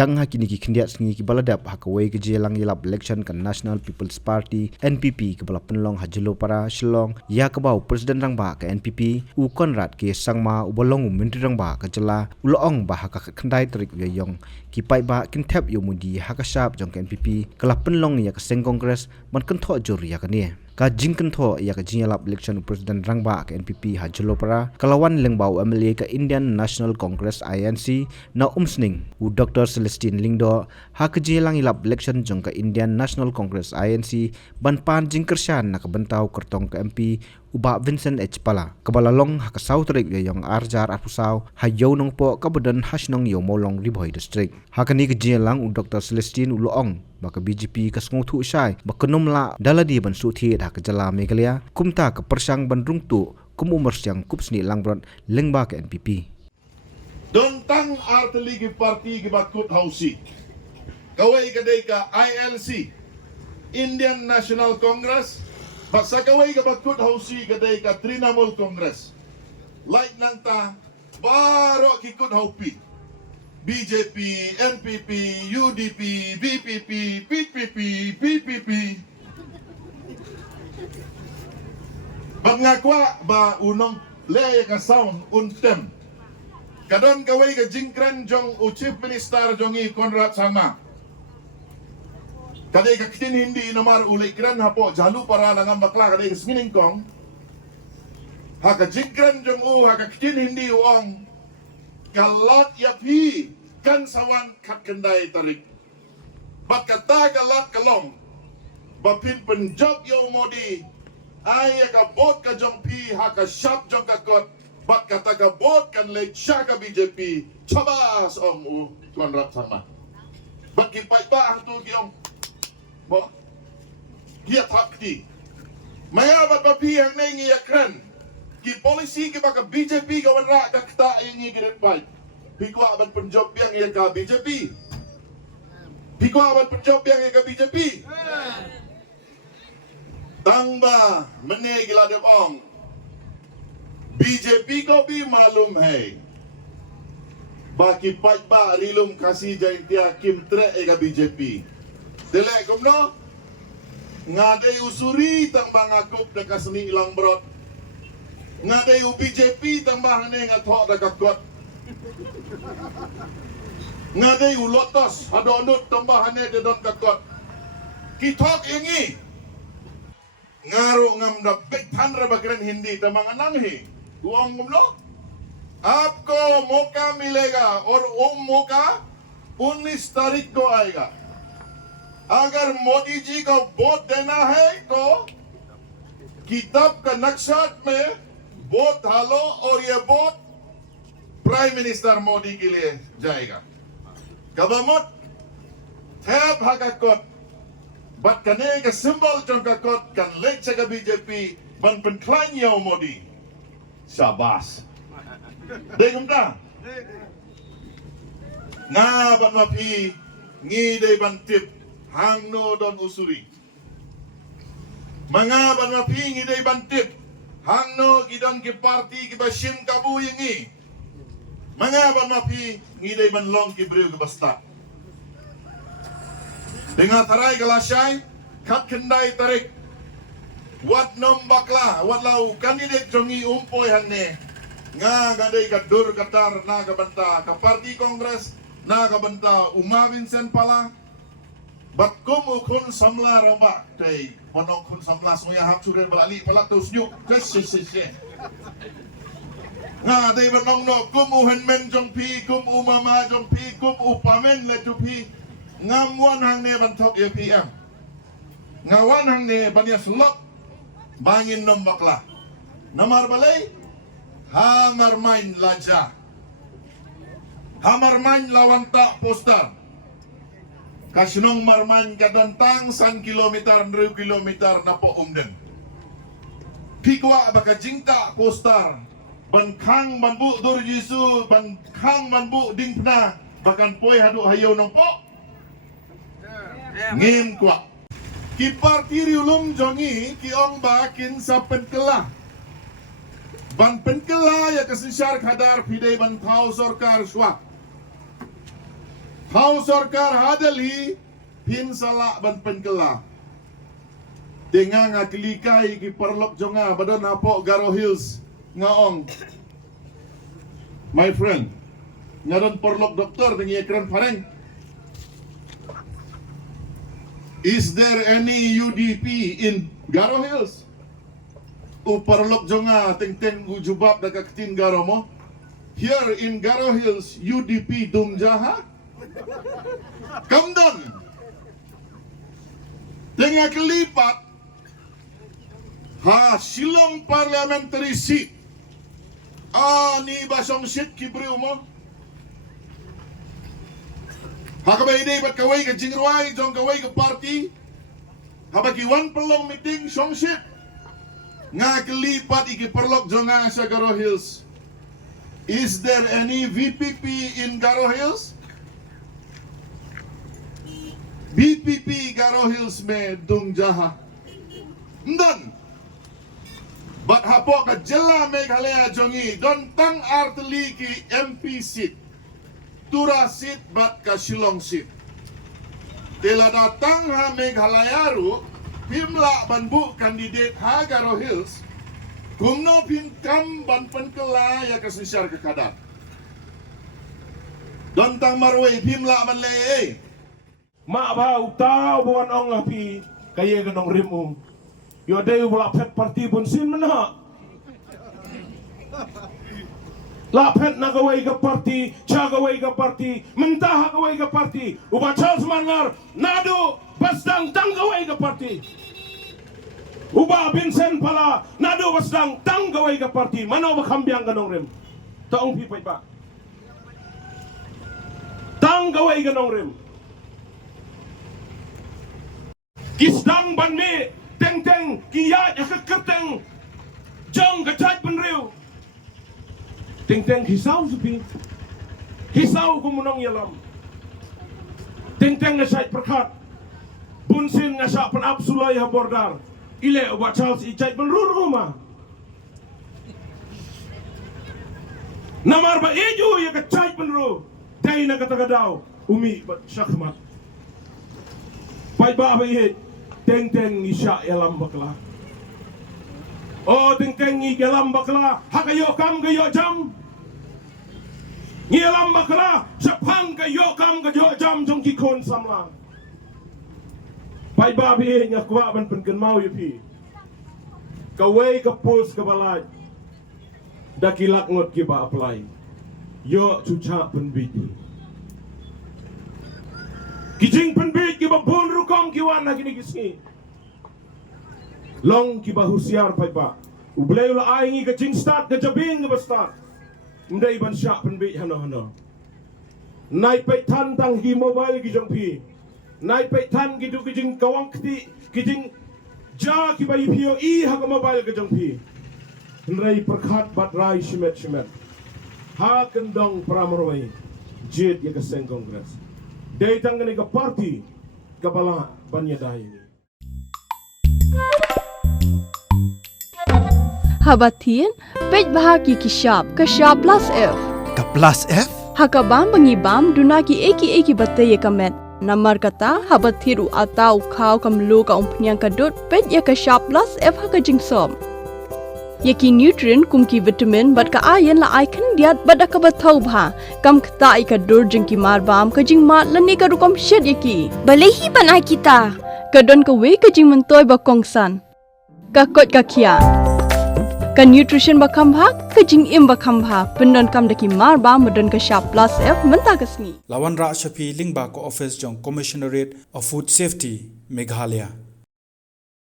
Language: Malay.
dang hakini ki khindiat sngi ki baladap hakawai ke jelang yelap election kan National People's Party NPP ke bala penlong hajelo para Shillong ya ke bau presiden rang ba ke NPP u Konrad ke sangma u bolong menteri rang ba ke jela uloong ba haka khandai trik yong ki pai ba kin thep yomudi haka sharp jong ke NPP kala penlong ya ke seng kongres man kan tho jor ya ke ne ka jingkan tho ya ka jingalap election president rangba ke NPP hajelo para kalawan lengbau MLA ke Indian National Congress INC na umsning u Dr. Celestine Lingdo ha ke jilang ilap election jong ke Indian National Congress INC ban pan jingkershan na ke bentau kertong ke MP uba Vincent H. Pala kebalalong ha ke South Rik yang arjar apusau ha yo nong po kabudan hasnong yo molong Riboy district ha ke ni ke jilang u Dr. Celestine Uloong baka BJP ka sngotu syai bakenom la daladi ban suthi dah ke jala Meghalaya kumta ke persang ban rungtu kum umur siang kupsni langbrot lengba ke NPP Dontang arteli ki parti ki bakut hausi kawai kadai ka INC Indian National Congress baksa kawai ka bakut hausi kadai ka Trinamool Congress like nangta baro ki kut haupi BJP, NPP, UDP, BPP, PPP, PPP. Bangakwa ba unong lay ka sound untem. Kadon kaway ka jingkren jong u Chief Minister jong i Conrad Sangma. Kadai ka kitin hindi nomar ulay kren hapo jalu para langang bakla kadai ka smining kong. Haka jingkren jong u haka kitin hindi uong kalat yapi kan sawan kat kendai tarik bat kata kalat kalong bapin penjob yo modi ay ka bot ka jong pi ha ka shop jong ka kot bat kata ka bot kan le ka BJP chabas om u Konrad sama bat ki pai ba hatu giong bo dia takti maya bat bapi yang nengi ya kren ki polisi ki baka BJP ka wanra ka kta yang ngigirin pai pikwa ban penjob yang ia ka BJP pikwa ban penjob yang ia ka BJP tangba mene gila debong BJP ko bi malum hai baki pai ba rilum kasih jaitia kim tre e ka BJP dele kumno ngade usuri tang bangakuk da kasni ilang brot ngade u BJP tang bahane ngathok da kakot ngadai ulotos hadonut tambahane de don kakot kitok ingi ngaru ngam da bektanra bagren hindi tamang ananghi uang ngumlo आपको मौका मिलेगा और वो मौका 19 तारीख को आएगा अगर मोदी जी को वोट देना है तो किताब का नक्शा में वोट डालो और ये वोट प्राइम मिनिस्टर मोदी के लिए जाएगा कबामुत थैप हकाकोट बट कने के सिंबल जंकाकोट kan lek jaga BJP ban penklain yau Modi syabas dengum ta nga ban mapi ngi de ban tip hangno don usuri manga ban mapi ngi de ban tip hangno gidon ki parti ki bashim kabu yengi mga ban mapi ngidai ban long ki breu ke basta dengan tarai galasai kat kendai tarik wat nom bakla wat lau kandidat jongi umpoi hanne nga gadai ka dur katar na ka banta ka parti kongres na ka banta Uma Vincent Pala bat kum ukun samla roba tei bonong kun samla soya hap sudah balali palak tu senyuk ses nga day banong no kum uhen men jong pi kum umama jong pi kum upamen le tu pi ngamuan hang ne bantok APM ngawan hang ne banya slot bangin nom bakla namar balai hamar main laja hamar main lawan tak poster kasinong marmain kadantang 1 kilometer 2 kilometer na po umden pikwa baka jingta poster ban khang ban bu dur Yesu ban khang ban bu ding pna bahkan poi hadu hayo nong po ngim kwa ki parti riulum jongi ki ong ba kin sa penkela ban penkela ya kasin syar khadar pidai ban thau sarkar shwa Hau sarkar hadali pin salak ban penkela. Dengan ngakilikai ki perlok jonga badan hapok Garo Hills ngaong. My friend, ngaron perlok doktor dengan ekran pareng. Is there any UDP in Garo Hills? Perlok jonga teng-teng ujubab dakakitin Garo mo. Here in Garo Hills, UDP dung jaha. Kamdan. Tengah kelipat Shillong parliamentary seat. Ni basong seat kibriu mo. Kabay day bat kaway ka jingruay jong kaway ka party. Habagi one pelong meeting song seat. Nga kelipat ikiperlok jong nga sa Garo Hills. Is there any VPP in Garo Hills? BPP Garo Hills me dung jaha. Ndan. Bat hapo ka jela Meghalaya jongi don tang arteli ki MP seat. Tura seat bat ka Shillong seat. Tela datang ha Meghalaya ru pimla banbu kandidat ha Garo Hills. Kumno pinkam ban penkela ya kasisar ke kadat. Don tang marway pimla ban le. Mak bau tau buan ong api kaya genong rimu. Yo day wala pet parti bun sin mana. La pet na gawai ka parti, cha gawai ka parti, mentah gawai ka parti. Uba Charles Mangar nado basdang tang gawai ka parti. Uba Vincent pala nado basdang tang gawai ka parti. Mano ba kambiang genong rim. Taong pipay pa. Tang gawai genong rim. Kisdang banmi teng-teng kiyat ya kekerteng jong kecaj penriu teng-teng hisau sepi hisau kumunong yalam teng-teng ngasai perkat bunsin ngasak penap sulai habordar ile obat Charles icai penrur rumah namar ba eju ya kecaj penru tay na katagadao umi bat syakmat pai ba ba teng-teng isya yalam bakla. Oh teng-teng ngi yalam bakla. Hakayo kam kayo jam. Ngi yalam bakla. Sepang kayo kam kayo jam jong kikon samla. Pai babi nyakwa ban penken mau yupi. Kawai kapus kabalaj. Dakilak ngot kiba apply. Yo cuca penbidi. Kijing penbit kiba bon rukom kiwan na ginigisi. Long kiba husiar pai ba. Ublay ula aingi kajing start kajabing kiba start. Mday ban syak penbit hano. Nai pai tan tang hi mobile kijong pi. Nai pai tan gitu kijing kawang kti kijing ja kiba ipio I ha mobile kijong pi. Nrai perkhat bat rai shimet. Ha kendong pramorway. Jid ya keseng kongres. Day tangani ka party kabala banyadai ni. Habatin pej bahagi kishap kashap plus F. Ka plus F? Hakabam bangibam dunaki eki batay kamet. Namar kata habathiru atau kau kamlu ka umpnyang kadut pej ya kashap plus F hakajingsom. Yaki nutrient kumki vitamin bat ka ayan la icon diat bat ka bathau bha kam khta ka dur jingki mar bam ka jing mat lani ka rukom shed yaki balehi banai kita kadon ka we ka jing mentoy ba kongsan ka kot ka khia ka nutrition ba kham bha ka jing im ba kham bha pendon kam daki mar bam modon ka sharp plus F menta kasni Lawan Ra Shafi Lingba ko office jong Commissionerate of Food Safety Meghalaya.